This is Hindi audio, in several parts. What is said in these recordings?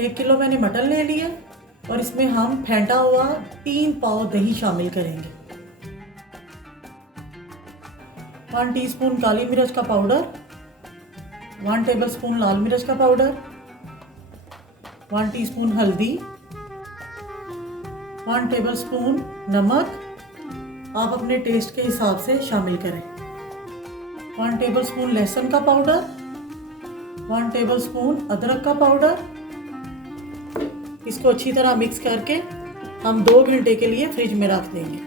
1 किलो मैंने मटन ले लिया और इसमें हम फेंटा हुआ 3 पाव दही शामिल करेंगे। 1 टीस्पून काली मिर्च का पाउडर, 1 टेबलस्पून लाल मिर्च का पाउडर, 1 टीस्पून हल्दी, 1 टेबलस्पून नमक आप अपने टेस्ट के हिसाब से शामिल करें। 1 टेबलस्पून लहसुन का पाउडर, 1 टेबलस्पून अदरक का पाउडर। इसको अच्छी तरह मिक्स करके हम 2 घंटे के लिए फ्रिज में रख देंगे।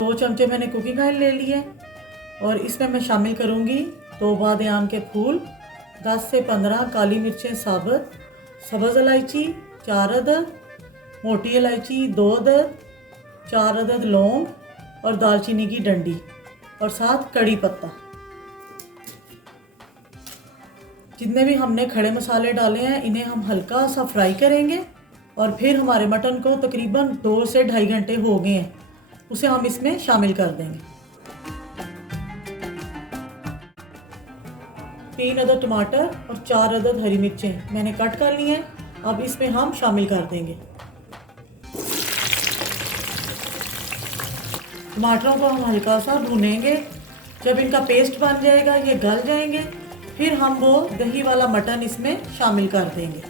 2 चमचे मैंने कुकिंग ऑयल ले लिए और इसमें मैं शामिल करूंगी 2 बादाम के फूल, 10 से 15 काली मिर्चें साबुत, सब्ज़ इलायची 4 अदद, मोटी इलायची 2 अदद, 4 अदद लौंग और दालचीनी की डंडी और साथ कड़ी पत्ता। जितने भी हमने खड़े मसाले डाले हैं इन्हें हम हल्का सा फ्राई करेंगे और फिर हमारे मटन को तकरीबन 2 से 2.5 घंटे हो गए हैं, उसे हम इसमें शामिल कर देंगे। 3 अदद टमाटर और 4 अदद हरी मिर्चें मैंने कट कर ली हैं, अब इसमें हम शामिल कर देंगे। टमाटरों को हम हल्का सा भूनेंगे, जब इनका पेस्ट बन जाएगा, ये गल जाएंगे, फिर हम वो दही वाला मटन इसमें शामिल कर देंगे।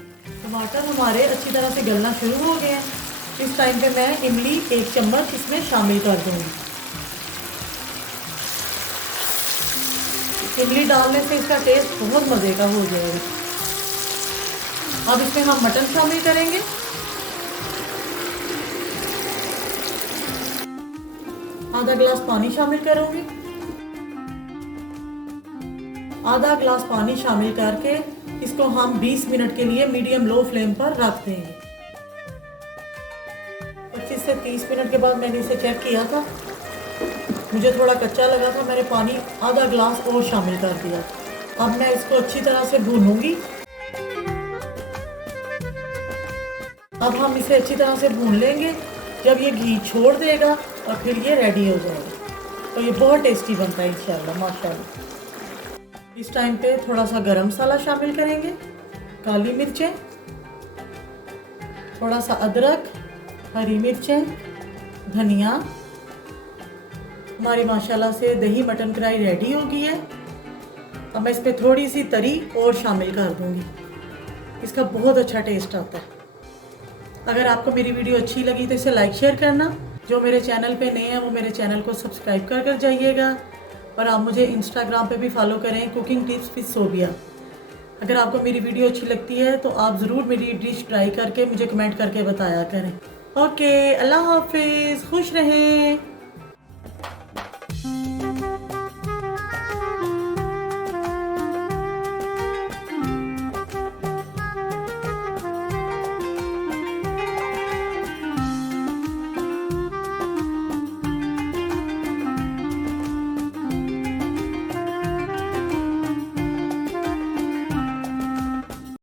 टमाटर हमारे अच्छी तरह से गलना शुरू हो गए हैं। इस टाइम पे मैं इमली 1 चम्मच इसमें शामिल कर दूंगी। इमली डालने से इसका टेस्ट बहुत मज़े का हो जाएगा। अब इसमें हम मटन शामिल करेंगे। आधा गिलास पानी शामिल करूंगी। आधा गिलास पानी शामिल करके इसको हम 20 मिनट के लिए मीडियम लो फ्लेम पर रख देंगे। 25 से 30 मिनट के बाद मैंने इसे चेक किया था, मुझे थोड़ा कच्चा लगा था, मैंने पानी आधा गिलास और शामिल कर दिया। अब मैं इसको अच्छी तरह से भूनूंगी। अब हम इसे अच्छी तरह से भून लेंगे। जब ये घी छोड़ देगा और फिर ये रेडी हो जाएगा, तो ये बहुत टेस्टी बनता है इंशाल्लाह माशाल्लाह। इस टाइम पे थोड़ा सा गरम मसाला शामिल करेंगे, काली मिर्चें, थोड़ा सा अदरक, हरी मिर्चें, धनिया। हमारी माशाल्लाह से दही मटन कढ़ाई रेडी हो गई है। अब मैं इस पर थोड़ी सी तरी और शामिल कर दूंगी, इसका बहुत अच्छा टेस्ट आता है। अगर आपको मेरी वीडियो अच्छी लगी तो इसे लाइक शेयर करना। जो मेरे चैनल पे नए हैं वो मेरे चैनल को सब्सक्राइब कर जाइएगा और आप मुझे इंस्टाग्राम पे भी फॉलो करें, कुकिंग टिप्स विद सोबिया। अगर आपको मेरी वीडियो अच्छी लगती है तो आप ज़रूर मेरी डिश ट्राई करके मुझे कमेंट करके बताया करें। ओके, अल्लाह हाफिज़, खुश रहें।